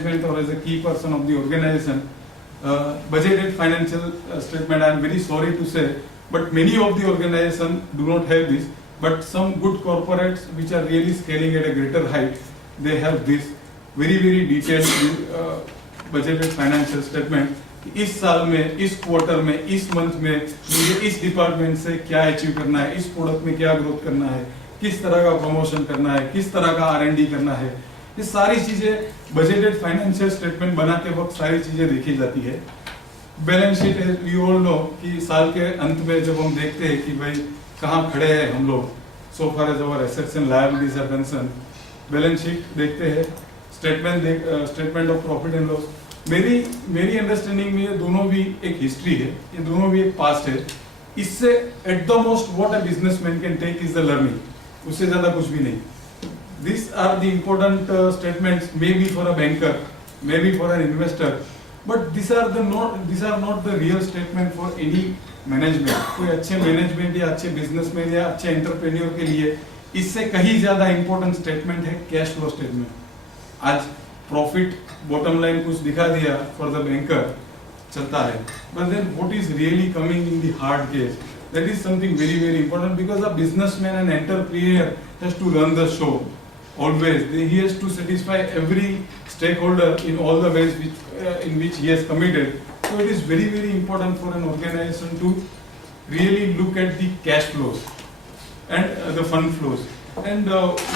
or as a key person of the organization, budgeted financial statement, I am very sorry to say, but many of the organizations do not have this, but some good corporates which are really scaling at a greater height, they have this very detailed budgeted financial statement. इस साल में, इस quarter में, इस month में मुझे इस department से क्या अचीव करना है, इस प्रोडक्ट में क्या ग्रोथ करना है, किस तरह का प्रमोशन करना है, किस तरह का R&D करना है, ये सारी चीजें बजटेड फाइनेंशियल स्टेटमेंट बनाते वक्त सारी चीजें देखी जाती है। Balance sheet you all know कि साल के अंत में जब हम देखते हैं कि भाई कहाँ खड़े हैं हम लोग, so far as our assets and liabilities are concern, balance sheet देखते हैं, statement of profit and loss. मेरी अंडरस्टैंडिंग में ये दोनों भी एक हिस्ट्री है, ये दोनों भी एक पास्ट है। इससे at the most what a businessman can take is the learning, उससे ज्यादा कुछ भी नहीं। These are the important statements, maybe for a banker, maybe for an investor, but these are not the real statement for any management. कोई अच्छे management या अच्छे businessman या अच्छे एंटरप्रेन्योर के लिए इससे कहीं ज्यादा इंपॉर्टेंट स्टेटमेंट है कैश फ्लो स्टेटमेंट। आज प्रॉफिट बॉटम लाइन कुछ दिखा दिया फॉर द बैंकर, चलता है, but then what is really coming in the hard case, that is something very important, because a businessman and entrepreneur has to run the show. Always he has to satisfy every stakeholder in all the ways in which he has committed. So it is very important for an organization to really look at the cash flows and the fund flows. And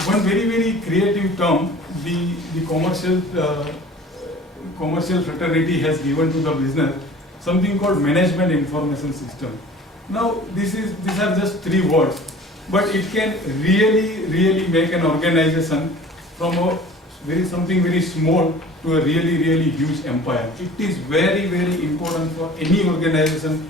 one very creative term the commercial fraternity has given to the business, something called management information system. Now these are just 3 words, but it can really make an organization from something very small to a really huge empire. It is very important for any organization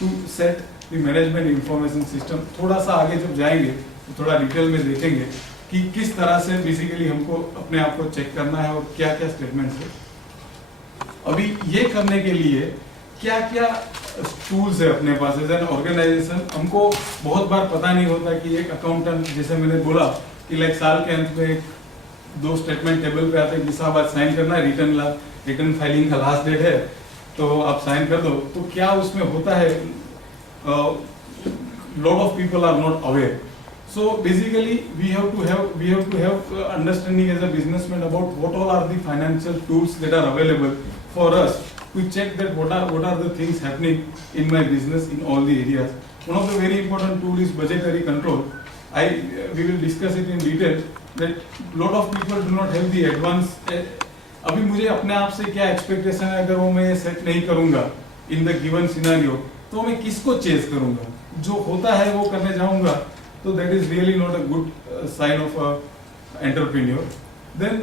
to set the management information system. थोड़ा सा आगे जब जाएंगे तो थोड़ा detail में देखेंगे कि किस तरह से बेसिकली हमको अपने आप को चेक करना है और क्या स्टेटमेंट्स है। अभी ये करने के लिए क्या टूल्स है अपने पास एज एन ऑर्गेनाइजेशन। हमको बहुत बार पता नहीं होता कि एक अकाउंटेंट, जैसे मैंने बोला कि लाइक साल के अंत में 2 स्टेटमेंट टेबल पे आते हैं कि साहब आज साइन करना है, रिटर्न फाइलिंग का लास्ट डेट है तो आप साइन कर दो। तो क्या उसमें होता है, lot of people are not aware. So basically we have to have understanding as a businessman about what all are the financial tools that are available for us to check that what are the things happening in my business in all the areas. One of the very important tool is budgetary control. We will discuss it in detail that lot of people do not have the advance. अभी मुझे अपने आप से क्या expectation है, अगर वो मैं सेट नहीं करूंगा इन द गिवन सिनेरियो तो मैं किसको चेज करूंगा, जो होता है वो करने जाऊंगा, तो that is really not a good sign of a entrepreneur. Then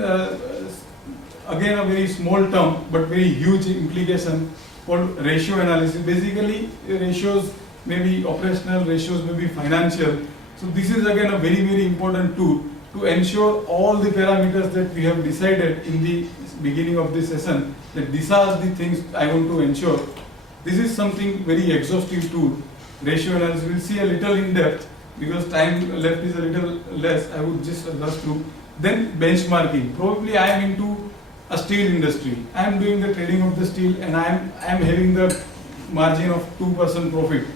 again a very small term but very huge implication called ratio analysis. Basically ratios may be operational, ratios may be financial. So this is again a very important tool to ensure all the parameters that we have decided in the beginning of this session, that these are the things I want to ensure. This is something very exhaustive tool, ratio analysis. We'll see a little in depth because time left is a little less. I would just rush through. Then benchmarking. Probably I am into a steel industry. I am doing the trading of the steel and I am having the margin of 2% profit.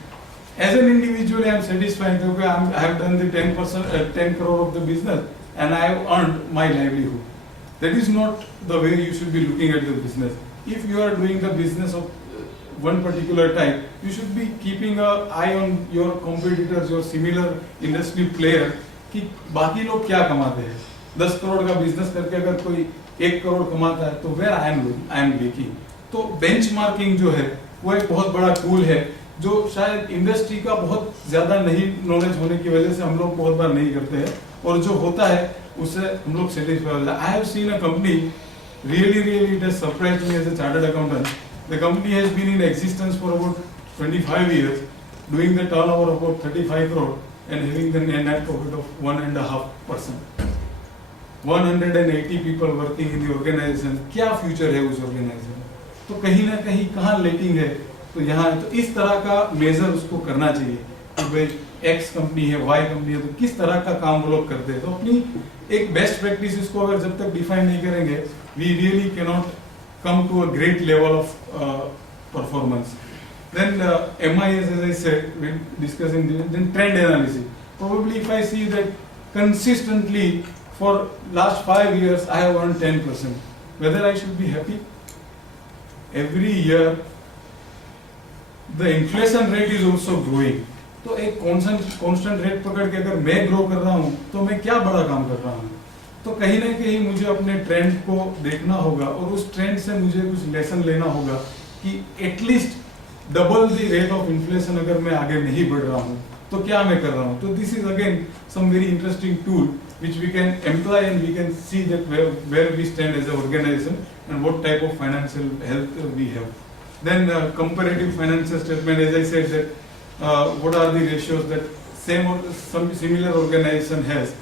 As an individual, I am satisfied that okay, I have done the 10 crore of the business and I have earned my livelihood. That is not the way you should be looking at the business. If you are doing the business of one particular type, you should be keeping an eye on your competitors, your similar industry player, कि बाकी लोग क्या कमाते हैं। 10 करोड़ का business करके अगर कोई 1 करोड़ कमाता है तो where I am weaking. तो बेंचमार्किंग जो है वो एक बहुत बड़ा टूल है जो शायद इंडस्ट्री का बहुत ज्यादा नहीं नॉलेज होने की वजह से हम लोग बहुत बार नहीं करते हैं, और जो होता है उससे हम लोग सेटिस्फाई होते हैं। I have seen a company really it has surprised me as a chartered accountant. The company has been in existence for about 25 years, doing the turnover of about 35 crore and having the net profit of 1.5%. 180 people working in the organization. क्या future है उस organisation? तो कहीं ना कहीं कहाँ lacking है, तो यहाँ तो इस तरह का मेजर उसको करना चाहिए कि भाई एक्स कंपनी है, वाई कंपनी है, तो किस तरह का काम वो लोग करते हैं। तो अपनी एक बेस्ट प्रैक्टिस को अगर जब तक डिफाइन नहीं करेंगे, we really can not come to a great level of performance. Then MIS, as I said, when discussing this, then trend analysis. Probably if I see that consistently for last 5 years I have earned 10%, whether I should be happy? Every year the inflation rate is also growing. तो एक constant rate पकड़ के अगर मैं grow कर रहा हूँ तो मैं क्या बड़ा काम कर रहा हूँ। तो कहीं ना कहीं मुझे अपने ट्रेंड को देखना होगा और उस ट्रेंड से मुझे कुछ लेसन लेना होगा कि at least double the rate of inflation अगर मैं आगे नहीं बढ़ रहा हूँ तो क्या मैं कर रहा हूँ। तो this is again some very interesting tool which we can employ and we can see that where we stand as an organization and what type of financial health we have. Then comparative financial statement, as I said, that what are the ratios that same or some similar organization has.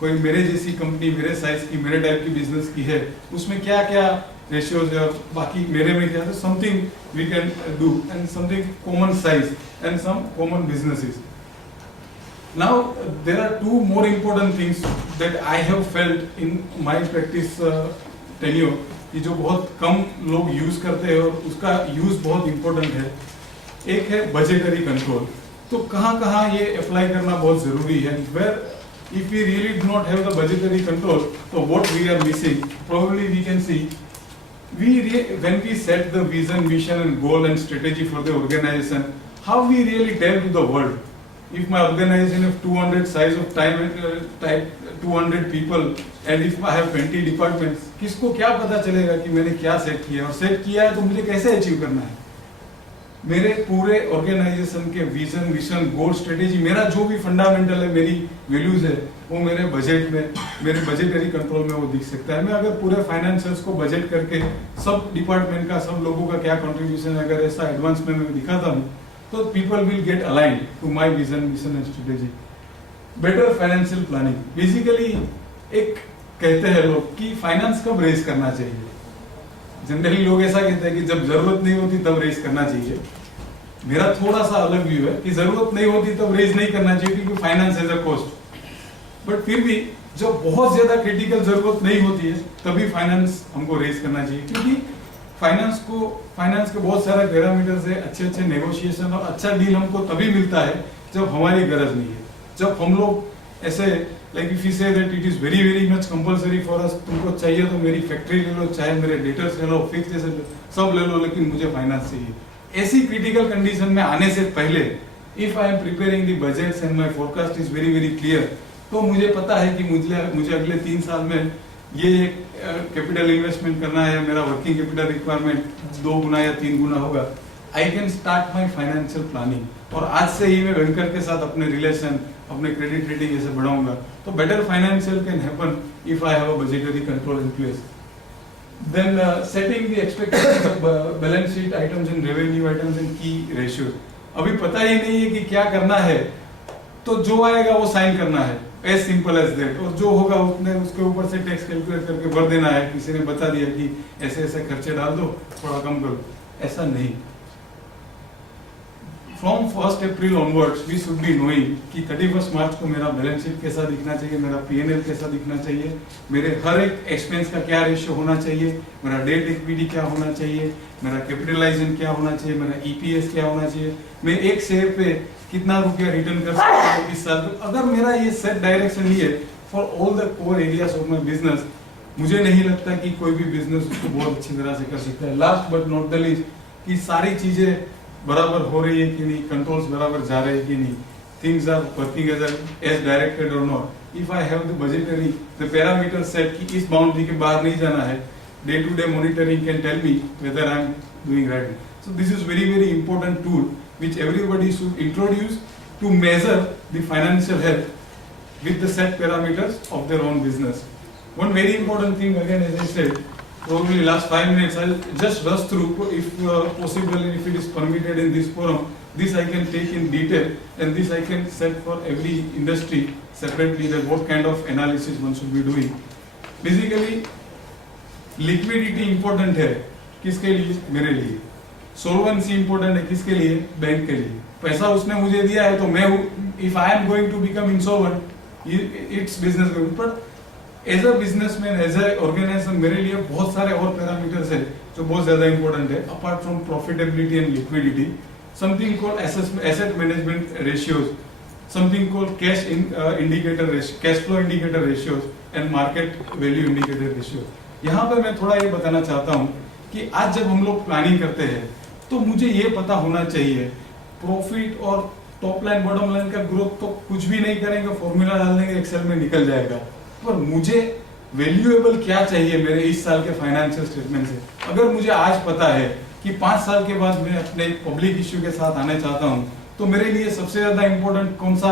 कोई मेरे जैसी company, मेरे size की, मेरे type की business की है, उसमें क्या क्या रेशियोज है, बाकी मेरे में क्या है, something we can do and something common size and some common businesses. Now there are two more important things that I have felt in my practice tenure, कि जो बहुत कम लोग यूज करते हैं और उसका यूज बहुत इम्पोर्टेंट है. एक है बजटरी कंट्रोल. तो कहाँ ये अप्लाई करना बहुत जरूरी है. Where if we really do not have the budgetary control, so what we are missing, probably we can see, when we set the vision, mission and goal and strategy for the organization, how we really tell to the world. If my organization have 200 size of type 200 people and if I have 20 departments, किसको क्या पता चलेगा कि मैंने क्या set किया, और set किया है तो मुझे कैसे अचीव करना है. मेरे पूरे ऑर्गेनाइजेशन के विजन, मिशन, गोल, स्ट्रेटेजी, मेरा जो भी फंडामेंटल है, मेरी वैल्यूज है, वो मेरे बजट में, मेरे बजटरी कंट्रोल में वो दिख सकता है. मैं अगर पूरे फाइनेंशियल्स को बजट करके सब डिपार्टमेंट का, सब लोगों का क्या कंट्रीब्यूशन है, अगर ऐसा एडवांस में मैं दिखाता हूँ तो people will get aligned to my vision, mission and strategy. Better financial planning. Basically एक कहते हैं लोग कि फाइनेंस कब रेज करना चाहिए. जनरली लोग ऐसा कहते हैं कि जब जरूरत नहीं होती तब रेज करना चाहिए. मेरा थोड़ा सा अलग व्यू है कि जरूरत नहीं होती तब रेज नहीं करना चाहिए, क्योंकि finance as a cost. But फिर भी जब बहुत ज्यादा क्रिटिकल जरूरत नहीं होती है तभी फाइनेंस हमको रेज करना चाहिए, क्योंकि फाइनेंस के बहुत सारे पैरामीटर्स है. अच्छे नेगोशिएशन और अच्छा डील हमको तभी मिलता है जब हमारी गरज नहीं है. जब हम लोग ऐसे like if you say that it is very much compulsory for us, तुमको चाहिए तो मेरी फैक्ट्री ले लो, चाहे मेरे डेटर्स ले लो, फिक्स जैसे सब ले लो, लेकिन मुझे फाइनेंस चाहिए. ऐसी क्रिटिकल कंडीशन में आने से पहले if I am preparing the budgets and my forecast is very clear, तो मुझे पता है कि मुझे अगले 3 साल में ये कैपिटल इन्वेस्टमेंट करना है, मेरा वर्किंग कैपिटल रिक्वायरमेंट 2 गुना या 3 गुना होगा. I can start my financial planning, और आज से ही मैं वेंकर के साथ अपने रिलेशन, अपने क्रेडिट रेटिंग ऐसे बढ़ाऊंगा. तो better financial can happen if I have a budgetary control in place. Then setting the expectations of balance sheet items and revenue items and key ratios. अभी पता ही नहीं है कि क्या करना है, तो जो आएगा वो साइन करना है, as simple as that. और जो होगा उसने उसके ऊपर से टैक्स कैलकुलेट करके भर देना है. किसी ने बता दिया कि ऐसे ऐसे खर्चे डाल दो, थोड़ा कम करो, ऐसा नहीं. From 1st April onwards, we should be knowing कि 31st मार्च को मेरा बैलेंस शीट कैसा दिखना चाहिए, मेरा P&L कैसा दिखना चाहिए, मेरे हर एक एक्सपेंस का क्या रेशियो होना चाहिए, मेरा डेट इक्विटी क्या होना चाहिए, मेरा कैपिटलाइजेशन क्या होना चाहिए, मेरा EPS क्या होना चाहिए, मैं एक शेयर पे कितना रुपया रिटर्न कर सकता हूँ इस साल. तो अगर मेरा ये सेट डायरेक्शन ही है for all the core areas of my business, मुझे नहीं लगता कि कोई भी बिजनेस उसको बहुत अच्छी तरह से कर सकता है. Last but not the least, कि सारी चीजें बराबर हो रही है कि नहीं, कंट्रोल्स बराबर जा रहे हैं कि नहीं, things are working as directed और not. If I have the budgetary the parameter set कि इस बाउंड्री के बाहर नहीं जाना है, day to day monitoring can tell me whether I am doing right. So this is very important tool which everybody should introduce to measure the financial health with the set parameters of their own business. One very important thing, again, as I said, probably last 5 minutes, I'll just rush through, if possible and if it is permitted in this forum. This I can take in detail, and this I can set for every industry separately, that what kind of analysis one should be doing. Basically, liquidity important है, किसके लिए? मेरे लिए. Solvency important है किसके लिए? Bank के लिए। पैसा उसने मुझे दिया है तो मैं, if I am going to become insolvent, it's business. But as a businessman, as a organization, मेरे लिए बहुत सारे और पैरामीटर्स है जो बहुत ज्यादा इंपॉर्टेंट है, apart from profitability and liquidity, something called asset management ratios, something called cash indicator ratio, cash flow indicator ratios and market value indicator ratio। यहाँ पर मैं थोड़ा ये बताना चाहता हूँ कि आज जब हम लोग प्लानिंग करते हैं तो मुझे ये पता होना चाहिए, प्रॉफिट और टॉप लाइन बॉटम लाइन का ग्रोथ तो कुछ भी नहीं करेंगे, फॉर्मूला डाल देंगे, एक्सेल में निकल जाएगा, पर मुझे वैल्यूएबल क्या चाहिए मेरे इस साल के फाइनेंशियल स्टेटमेंट से। अगर मुझे आज पता है कि 5 साल के बाद मैं अपने पब्लिक इश्यू के साथ आने चाहता हूँ, तो मेरे लिए सबसे ज्यादा इंपॉर्टेंट कौन सा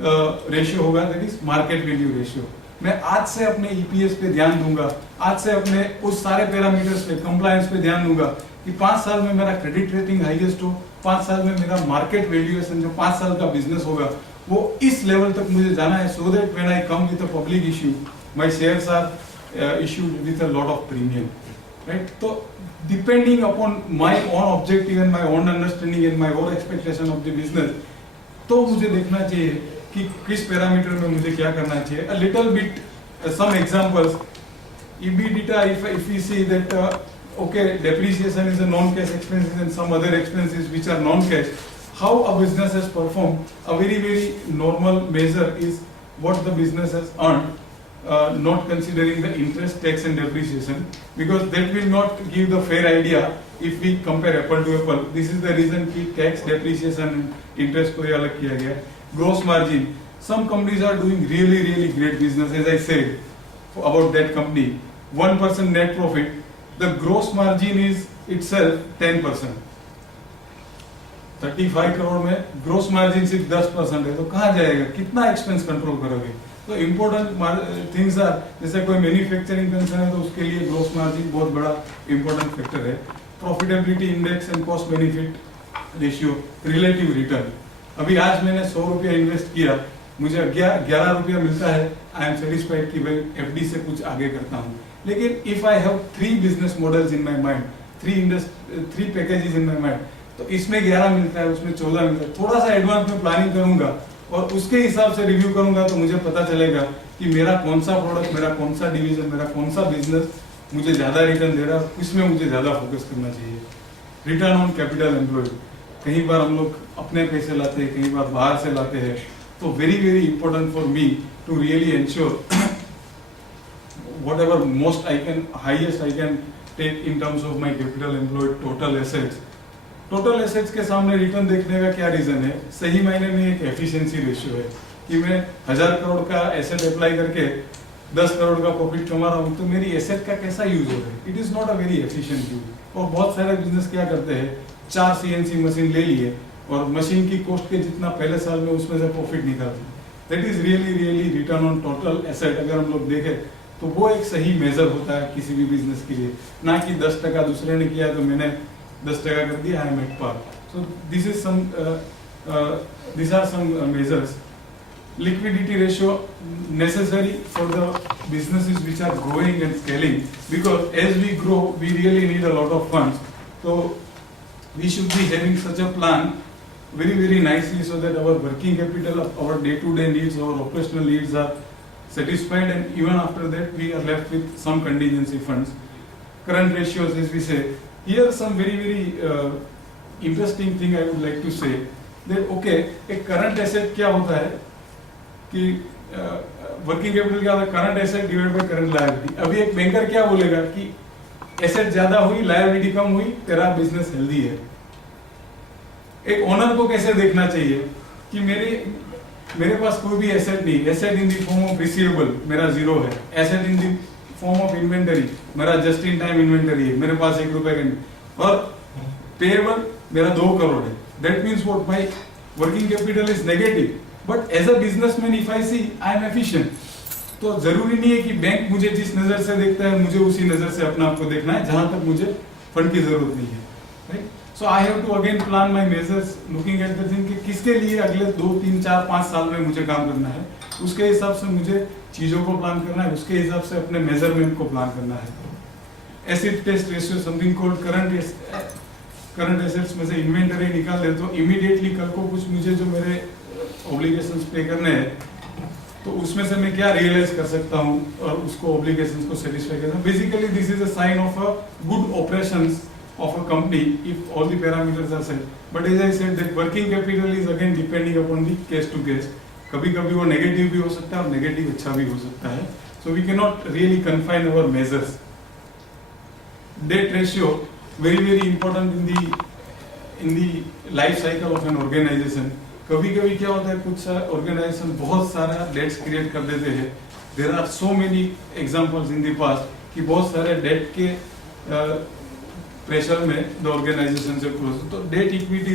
रेशियो होगा? That is market value ratio. मैं आज से अपने ईपीएस पे ध्यान दूंगा, आज से अपने उस सारे पैरामीटर्स पे, कंप्लायंस पे ध्यान दूंगा कि 5 साल में मेरा क्रेडिट रेटिंग हाईएस्ट हो, 5 साल में मेरा मार्केट वैल्यूएशन जो 5 साल का बिजनेस होगा वो इस लेवल तक मुझे जाना है, so that when I come with a public issue my shares are issued with a lot of premium, right? तो depending upon my own objective and my own understanding and my own expectation of the business, तो मुझे देखना चाहिए कि किस parameter में मुझे क्या करना चाहिए। A little bit some examples, EBITDA, if we see that okay, depreciation is a non-cash expenses and some other expenses which are non-cash, how a business has performed, a very normal measure is what the business has earned, not considering the interest, tax and depreciation, because that will not give the fair idea if we compare apple to apple. This is the reason कि tax, depreciation and interest को ये अलग किया गया है। Gross margin, some companies are doing really great business, as I said about that company, 1% net profit, the gross margin is itself 10%। 35 crore में gross margin सिर्फ 10% है, तो कहाँ जाएगा? कितना एक्सपेंस कंट्रोल करोगे? तो इम्पोर्टेंट थिंग्स आर, जैसे कोई मैन्युफैक्चरिंग कंसर्न है तो उसके लिए ग्रोस मार्जिन बहुत बड़ा इंपॉर्टेंट फैक्टर है। Profitability index and cost benefit ratio, relative return. अभी आज मैंने 100 रुपया इन्वेस्ट किया, मुझे 11 रुपया मिलता है, आई एम सेटिस्फाइड कि भाई एफडी से कुछ आगे करता हूँ। लेकिन if I have 3 business models in my mind, 3 packages in my mind, तो इसमें 11 मिलता है, उसमें 14 मिलता है, थोड़ा सा एडवांस में प्लानिंग करूंगा और उसके हिसाब से रिव्यू करूंगा तो मुझे पता चलेगा कि मेरा कौन सा प्रोडक्ट, मेरा कौन सा डिवीजन, मेरा कौन सा बिजनेस मुझे ज्यादा रिटर्न दे रहा है, इसमें मुझे ज्यादा फोकस करना चाहिए। रिटर्न ऑन कैपिटल एम्प्लॉयड, कई बार हम लोग अपने पैसे लाते हैं, कई बार बाहर से लाते हैं, तो very important for me to really ensure whatever most I can, highest I can take in terms of my capital employed, total assets। Total assets के सामने रिटर्न देखने का क्या रीजन है? सही मायने में एक एफिशिएंसी रेशियो है कि मैं 1000 करोड़ का एसेट अप्लाई करके 10 करोड़ का प्रॉफिट कमा रहा हूँ, तो मेरी एसेट का कैसा यूज हो रहा है? It is not a very efficient use. और बहुत सारे बिजनेस क्या करते हैं, 4 CNC मशीन ले लिए और मशीन की कॉस्ट के जितना पहले साल में उसमें से प्रॉफिट निकालते। That is really return on total asset. अगर हम लोग देखें तो वो एक सही मेजर होता है किसी भी बिजनेस के लिए, ना कि 10% दूसरे ने किया तो मैंने 10% कर दिया, I am at par. So this is some, these are some measures। Liquidity ratio necessary for the businesses which are growing and scaling, because as we grow we really need a lot of funds, so we should be having such a plan very nicely so that our working capital, our day-to-day needs, our operational needs are satisfied, and even after that we are left with some contingency funds। Current ratios, as we say here, some very interesting thing I would like to say that okay, एक current asset क्या होता है कि working capital क्या होता है? Current asset divide by current liability. अभी एक बैंकर क्या बोलेगा कि एसेट ज्यादा हुई, लायबिलिटी कम हुई, तेरा बिजनेस हेल्दी है। एक ओनर को कैसे देखना चाहिए कि मेरे पास कोई भी एसेट नहीं, asset in the form of receivable मेरा 0 है, asset in the form of inventory मेरा जस्ट इन टाइम इन्वेंटरी है, मेरे पास 1 रुपए का नहीं, और पेएबल मेरा 2 करोड़ है। That means what, my working capital is negative, but as a businessman if I see I am efficient. तो जरूरी नहीं है कि बैंक मुझे जिस नजर से देखता है मुझे उसी नजर से अपना आपको देखना है, जहां तक मुझे फंड की जरूरत नहीं है, right? So I have to again plan my measures looking at the thing कि किसके लिए अगले 2, 3, 4, 5 साल में मुझे काम करना है, उसके हिसाब से मुझे चीजों को प्लान करना है, उसके हिसाब से अपने मेजरमेंट को प्लान करना है। Acid test ratio, something called current current assets में से इन्वेंटरी निकाल दे तो इमीडिएटली कल को कुछ मुझे जो मेरे ऑब्लिगेशंस पे करने हैं तो उसमें से मैं क्या रियलाइज कर सकता हूँ और उसको ऑब्लिगेशंस को सेटिस्फाई करना. Basically this is a sign of a good operations of a company if all the parameters are set. But as I said that working capital is again depending upon the case to case. कभी कभी वो negative भी हो सकता है और negative अच्छा भी हो सकता है. So we cannot really confine our measures. Debt ratio very very important in the life cycle of an organization. कभी कभी क्या होता है कुछ ऑर्गेनाइजेशन बहुत सारा डेट्स क्रिएट कर देते हैं. There are so many examples in the past कि बहुत सारे डेट के प्रेशर में द ऑर्गेनाइजेशन से क्लोज. तो डेट इक्विटी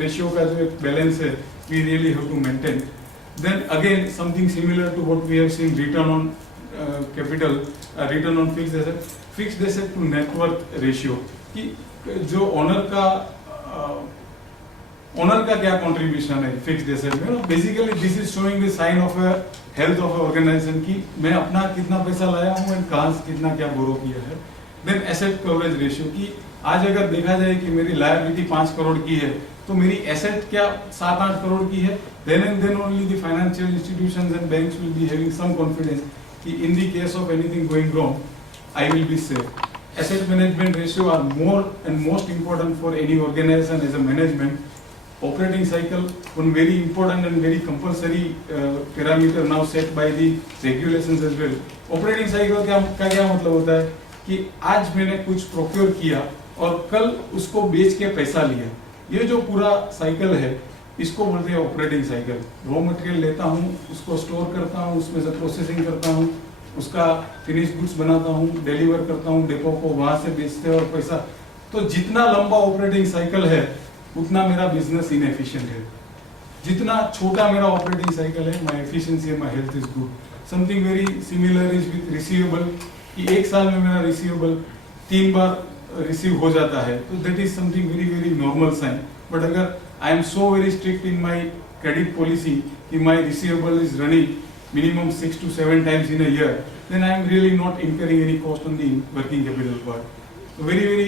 रेशियो का जो एक बैलेंस है we really have to maintain. Then again something similar to what we have seen return on capital, return on fixed asset to net worth ratio कि जो owner का क्या कंट्रीब्यूशन है फिक्स्ड एसेट में. Basically this is showing the sign of a health of organization कि मैं अपना कितना पैसा लाया हूँ एंड कहाँ से कितना क्या बोरो किया है. देन एसेट कवरेज रेशियो कि आज अगर देखा जाए कि मेरी लायबिलिटी 5 करोड़ की है तो मेरी एसेट क्या 7-8 करोड़ की है. Then and then only the financial institutions and banks will be having some confidence कि in the case of anything going wrong I will be safe. Asset management ratio are more and most important for any organisation as a management. Operating cycle, one very important and very compulsory parameter now set by the regulations as well. Operating cycle का क्या मतलब होता है कि आज मैंने कुछ procure किया और कल उसको बेच के पैसा लिया. ये जो पूरा साइकिल है इसको बोलते हैं ऑपरेटिंग साइकिल. रॉ मटेरियल लेता हूँ, उसको स्टोर करता हूँ, उसमें से प्रोसेसिंग करता हूँ, उसका फिनिश गुड्स बनाता हूँ, डिलीवर करता हूँ डेपो को, वहां से बेचते हैं और पैसा. तो जितना लंबा ऑपरेटिंग साइकिल है उतना मेरा बिजनेस इनएफिशिएंट है. जितना छोटा मेरा ऑपरेटिंग साइकिल है my efficiency my health is good. Something very similar is with receivable कि एक साल में मेरा रिसीवेबल 3 बार रिसीव हो जाता है तो that is something very very normal sign. But अगर I am so very strict in my credit policy कि my receivable is running minimum 6 to 7 times in a year, then I am really not incurring any cost on the working capital part. Very very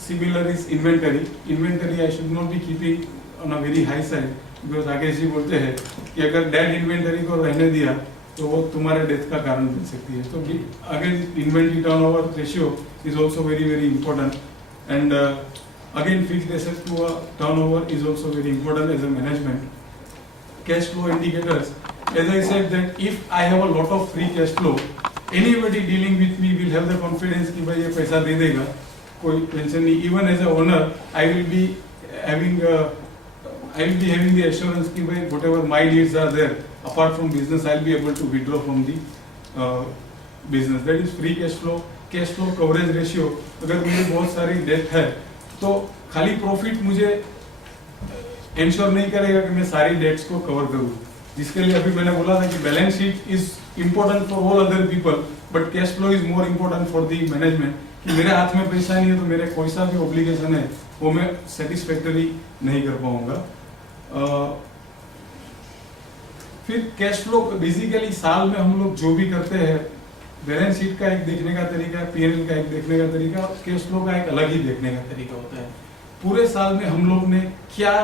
similar is inventory. Inventory I should not be keeping on a very high side because Rakesh ji बोलते हैं कि अगर dead inventory को रहने दिया तो वो तुम्हारे डेथ का कारण बन सकती है. तो again inventory turnover ratio is also very very important and again fixed asset to turnover is also very important as a management. Cash flow indicators, as I said that if I have a lot of free cash flow, anybody dealing with me will have the confidence कि भाई ये पैसा दे देगा, कोई tension नहीं. Even as a owner, I will be having the assurance कि भाई whatever my needs are there, apart from business, I will be able to withdraw from the business. That is free cash flow. Cash flow coverage ratio, अगर मुझे बहुत सारी date है तो खाली profit मुझे इंश्योर नहीं करेगा कि मैं सारी डेट्स को कवर करूं. जिसके लिए अभी मैंने बोला था कि balance sheet is important for all other people but cash flow is more important for the management. कि मेरे हाथ में पैसा नहीं है तो मेरे कोई सा भी ऑब्लिगेशन है वो मैं सेटिस्फैक्टरी नहीं कर पाऊंगा. फिर कैश फ्लो बेसिकली साल में हम लोग जो भी करते हैं बैलेंस शीट का एक देखने का तरीका है, पीएनएल का एक देखने का तरीका, कैश फ्लो का एक अलग ही देखने का तरीका होता है. पूरे साल में हम लोग ने क्या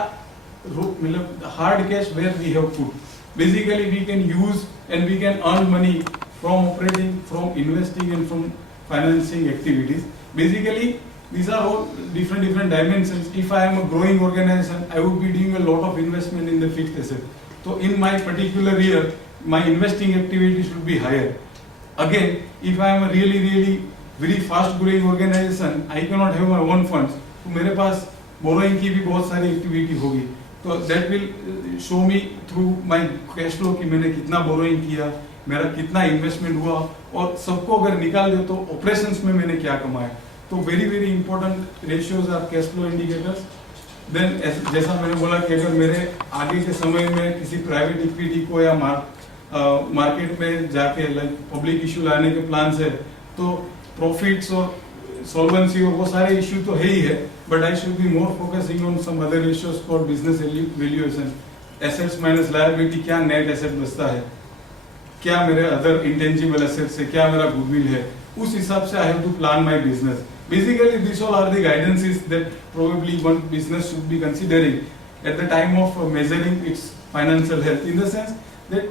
मतलब hard cash where we have put. Basically we can use and we can earn money from operating, from investing and from financing activities. Basically these are all different dimensions. If I am a growing organization, I would be doing a lot of investment in the fixed asset. So in my particular year, my investing activity should be higher. Again, if I am a really very fast growing organization, I cannot have my own funds. तो मेरे पास borrowing की भी बहुत सारी activity होगी. तो that will show me through my cash flow कि मैंने कितना बोरोइंग किया, मेरा कितना इन्वेस्टमेंट हुआ और सबको अगर निकाल दे तो ऑपरेशंस में मैंने क्या कमाया. तो very important ratios are cash flow indicators. Then जैसा मैंने बोला कि अगर मेरे आगे के समय में किसी प्राइवेट इक्विटी को या मार्केट में जाके लाइक पब्लिक इशू लाने के प्लान्स है तो प्रॉफिट्स और सॉल्वेंसी और वो सारे इश्यू तो है ही है but I should be more focusing on some other ratios for business valuation. Assets minus liability, क्या नेट एसेट बचता है, क्या मेरे अदर इंटेंजिबल एसेट्स है, क्या मेरा गुडविल है, उस हिसाब से I have to plan my business. basically these all are the guidances that probably one business should be considering at the time of measuring its financial health, in the sense that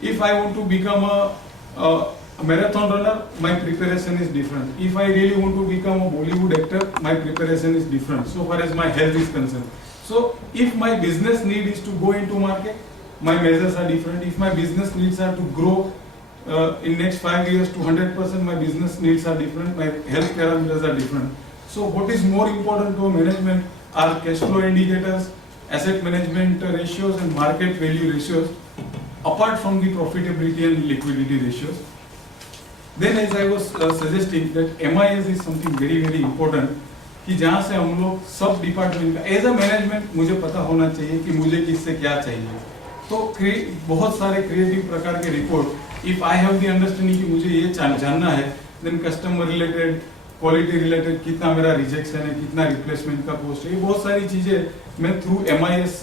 if I want to become a marathon runner, my preparation is different. If I really want to become a Bollywood actor, my preparation is different so far as my health is concerned. So if my business need is to go into market, my measures are different. If my business needs are to grow in next 5 years to 100%, my business needs are different, my health parameters are different. So what is more important to management are cash flow indicators, asset management ratios and market value ratios, apart from the profitability and liquidity ratios. Then as I was suggesting that MIS is something very very important, कि जहाँ से हम लोग सब department का as a management मुझे पता होना चाहिए कि मुझे किससे क्या चाहिए. तो बहुत सारे क्रिएटिव प्रकार के report, if I have the understanding कि मुझे ये जानना है, then customer related, quality related, कितना मेरा रिजेक्शन है, कितना रिप्लेसमेंट का पोस्ट है, ये बहुत सारी चीजें मैं थ्रू MIS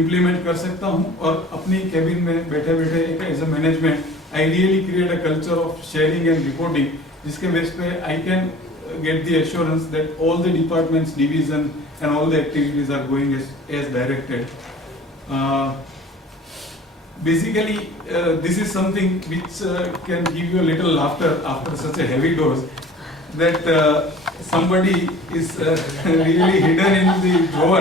इम्प्लीमेंट कर सकता हूँ. और अपनी कैबिन में बैठे बैठे एक as a management I really create a culture of sharing and reporting, जिसके बेस पे I can get the assurance that all the departments, division and all the activities are going as directed. Basically, this is something which can give you a little laughter after such a heavy dose, that somebody is really hidden in the drawer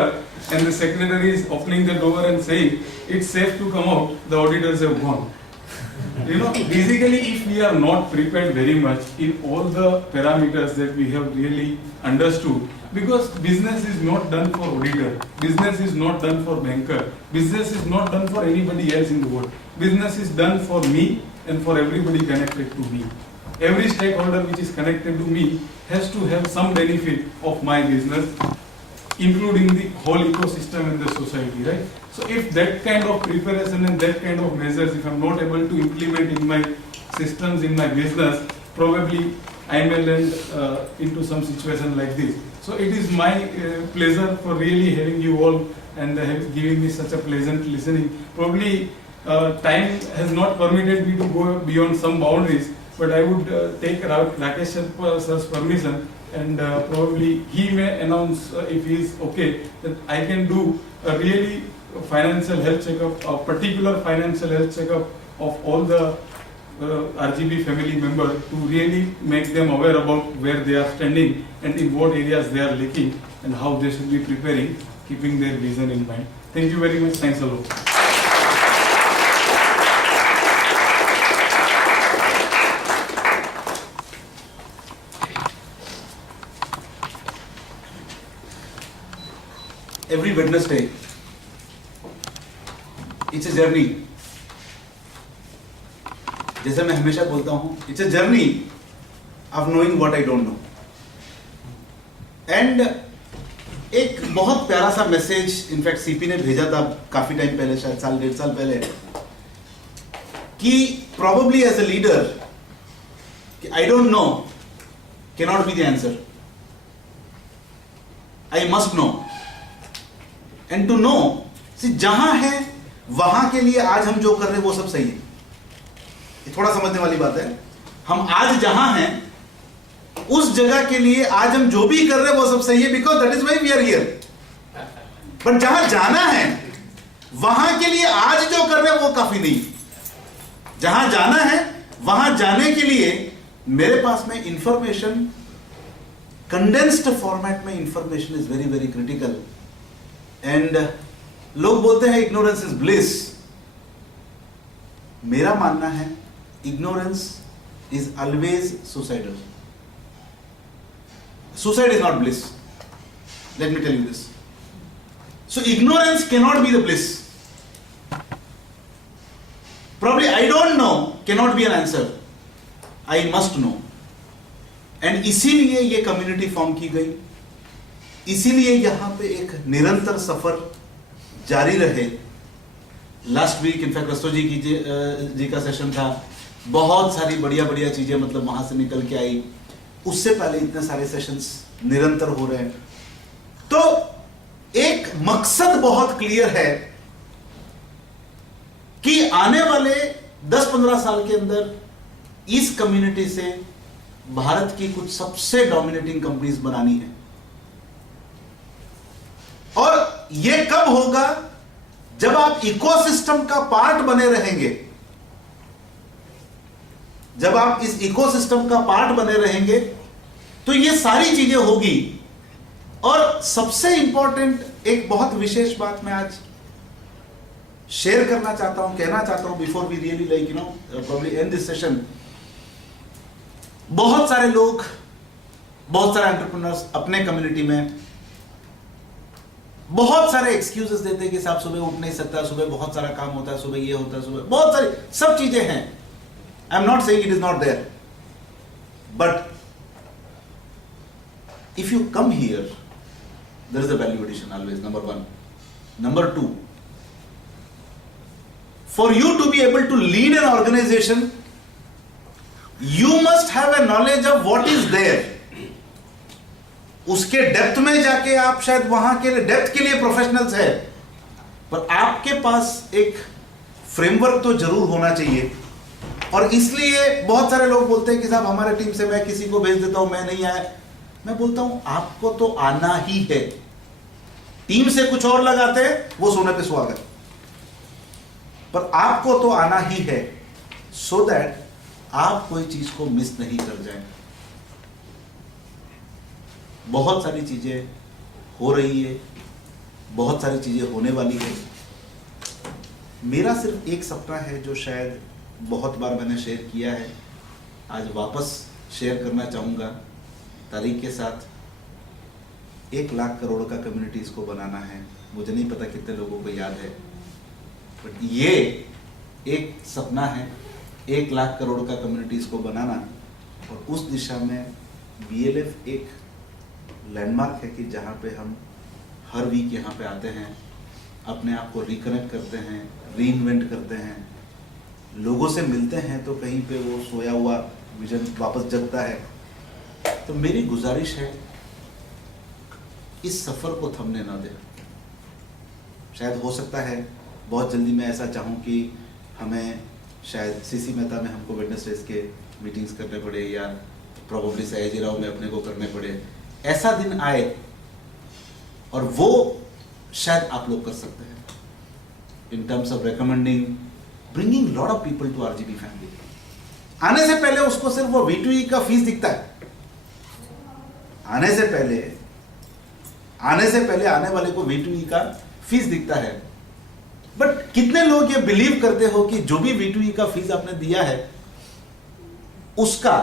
and the secretary is opening the drawer and saying, it's safe to come out, the auditors have gone. You know, basically if we are not prepared very much in all the parameters that we have really understood, because business is not done for auditor, business is not done for banker, business is not done for anybody else in the world, business is done for me and for everybody connected to me. Every stakeholder which is connected to me has to have some benefit of my business, including the whole ecosystem and the society, right? So if that kind of preparation and that kind of measures, if I'm not able to implement in my systems, in my business, probably I may land into some situation like this. So it is my pleasure for really having you all and giving me such a pleasant listening. Probably time has not permitted me to go beyond some boundaries, but I would take Rakesh sir's permission, and probably he may announce if he is okay that I can do a really financial health checkup, a particular financial health checkup of all the RGB family members, to really make them aware about where they are standing and in what areas they are lacking and how they should be preparing, keeping their vision in mind. Thank you very much. Thanks a lot. Every Wednesday, it's a journey. जैसे मैं हमेशा बोलता हूँ, it's a journey of knowing what I don't know. And एक बहुत प्यारा सा message in fact CP ने भेजा था काफी टाइम पहले, शायद साल 1.5 साल पहले, कि probably as a leader, I don't know cannot be the answer. I must know. And to know, जहां है वहां के लिए आज हम जो कर रहे हैं वो सब सही है. ये थोड़ा समझने वाली बात है. हम आज जहां हैं उस जगह के लिए आज हम जो भी कर रहे हैं वो सब सही है, because that is why we are here. But जहां जाना है वहां के लिए आज जो कर रहे हैं वो काफी नहीं. जहां जाना है वहां जाने के लिए मेरे पास में इंफॉर्मेशन, कंडेंस्ड फॉर्मेट में information is very very critical. And लोग बोलते हैं इग्नोरेंस इज ब्लिस. मेरा मानना है ignorance is always suicidal. Suicide is not bliss. Let me tell you this. So ignorance cannot be the bliss. Probably I don't know cannot be an answer. I must know. And इसीलिए ये community form की गई, इसीलिए यहाँ पे एक निरंतर सफर जारी रहे. लास्ट वीक इनफैक्ट रस्तो जी का सेशन था. बहुत सारी बढ़िया बढ़िया चीजें मतलब वहां से निकल के आई. उससे पहले इतने सारे सेशंस निरंतर हो रहे हैं. तो एक मकसद बहुत क्लियर है कि आने वाले 10-15 साल के अंदर इस कम्युनिटी से भारत की कुछ सबसे डोमिनेटिंग कंपनीज बनानी है। और यह कब होगा? जब आप इकोसिस्टम का पार्ट बने रहेंगे। जब आप इस इकोसिस्टम का पार्ट बने रहेंगे तो ये सारी चीजें होगी। और सबसे इंपॉर्टेंट एक बहुत विशेष बात मैं आज शेयर करना चाहता हूं, कहना चाहता हूं before we really like probably end this session. बहुत सारे लोग, बहुत सारे एंटरप्रेन्योर्स अपने कम्युनिटी में बहुत सारे एक्सक्यूजेस देते हैं कि साहब सुबह उठ नहीं सकता, सुबह बहुत सारा काम होता है, सुबह ये होता है, सुबह बहुत सारी सब चीजें हैं। I am not saying it is not there, but if you come here, there is a value addition always, number one. Number two, for you to be able to lead an organization, you must have a knowledge of what is there. उसके depth में जाके आप शायद वहां के लिए depth के लिए प्रोफेशनल्स है, पर आपके पास एक फ्रेमवर्क तो जरूर होना चाहिए। और इसलिए बहुत सारे लोग बोलते हैं कि साहब हमारे टीम से मैं किसी को भेज देता हूं, मैं नहीं आया। मैं बोलता हूं आपको तो आना ही है। टीम से कुछ और लगाते हैं, वो सोने पे सुहागा, पर आपको तो आना ही है, सो दैट आप कोई चीज को मिस नहीं कर जाए। बहुत सारी चीजें हो रही है, बहुत सारी चीजें होने वाली है। मेरा सिर्फ एक सपना है जो शायद बहुत बार मैंने शेयर किया है, आज वापस शेयर करना चाहूंगा तारीख के साथ। 1 लाख करोड़ का कम्युनिटीज को बनाना है। मुझे नहीं पता कितने लोगों को याद है, बट ये एक सपना है, 1 लाख करोड़ का कम्युनिटीज को बनाना। और उस दिशा में BLF एक लैंडमार्क है कि जहाँ पे हम हर वीक यहाँ पे आते हैं, अपने आप को रिकनेक्ट करते हैं, रीइन्वेंट करते हैं, लोगों से मिलते हैं, तो कहीं पे वो सोया हुआ विजन वापस जगता है। तो मेरी गुजारिश है, इस सफर को थमने ना दें। शायद हो सकता है बहुत जल्दी मैं ऐसा चाहूं कि हमें शायद CC मेहता में हमको वेडनेसडेज के मीटिंग्स करने पड़े, या प्रोबेबली सयाजी राव में अपने को करने पड़े। ऐसा दिन आए और वो शायद आप लोग कर सकते हैं in terms of recommending, bringing lot of people to RGB family. आने से पहले उसको सिर्फ वो V2E का फीस दिखता है। आने से पहले आने वाले को V2E का फीस दिखता है। बट कितने लोग ये बिलीव करते हो कि जो भी V2E का फीस आपने दिया है उसका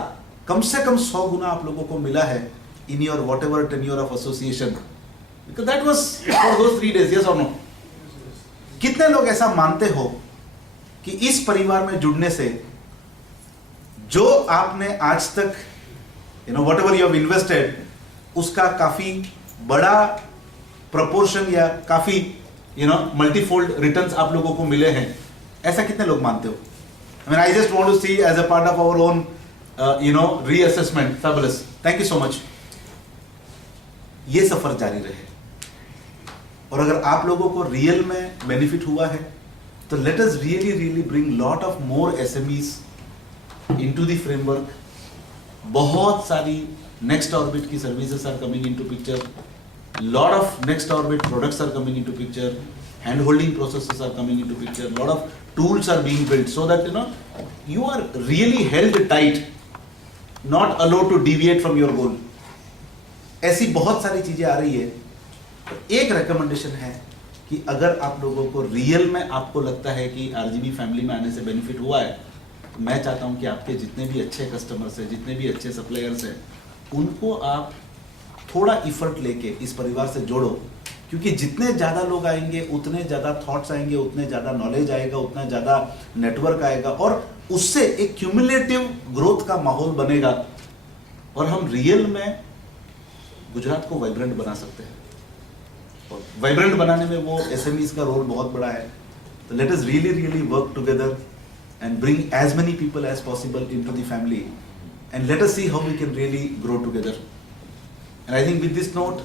कम से कम 100 गुना आप लोगों को मिला है in your what ever tenure of association, because that was for those 3 days, yes और नो? कितने लोग ऐसा मानते हो कि इस परिवार में जुड़ने से जो आपने आज तक what ever you have invested, उसका काफी बड़ा प्रोपोर्शन या काफी मल्टीफोल्ड रिटर्न्स आप लोगों को मिले हैं? ऐसा कितने लोग मानते हो? I just want to see as a part of our own reassessment. Fabulous. Thank you so much. ये सफर जारी रहे, और अगर आप लोगों को रियल में बेनिफिट हुआ है तो let us really bring lot of more SMEs into the framework. बहुत सारी next orbit की services are coming into picture. Lot of next orbit products are coming into picture. Hand holding processes are coming into picture. Lot of tools are being built so that you are really held tight, not allowed to deviate from your goal. ऐसी बहुत सारी चीजें आ रही है। एक recommendation है कि अगर आप लोगों को रियल में आपको लगता है कि RGB फैमिली में आने से बेनिफिट हुआ है, तो मैं चाहता हूं कि आपके जितने भी अच्छे कस्टमर्स हैं, जितने भी अच्छे सप्लायर्स हैं, उनको आप थोड़ा इफर्ट लेके इस परिवार से जोड़ो, क्योंकि जितने ज़्यादा लोग आएंगे उतने ज़्यादा थॉट्स आएंगे, उतने ज़्यादा नॉलेज आएगा, उतना ज़्यादा नेटवर्क आएगा, और उससे एक क्यूमुलेटिव ग्रोथ का माहौल बनेगा, और हम रियल में गुजरात को वाइब्रेंट बना सकते हैं। और वाइब्रेंट बनाने में वो SMEs का रोल बहुत बड़ा है। तो let us really work together and bring as many people as possible into the family, and let us see how we can really grow together. And I think with this note,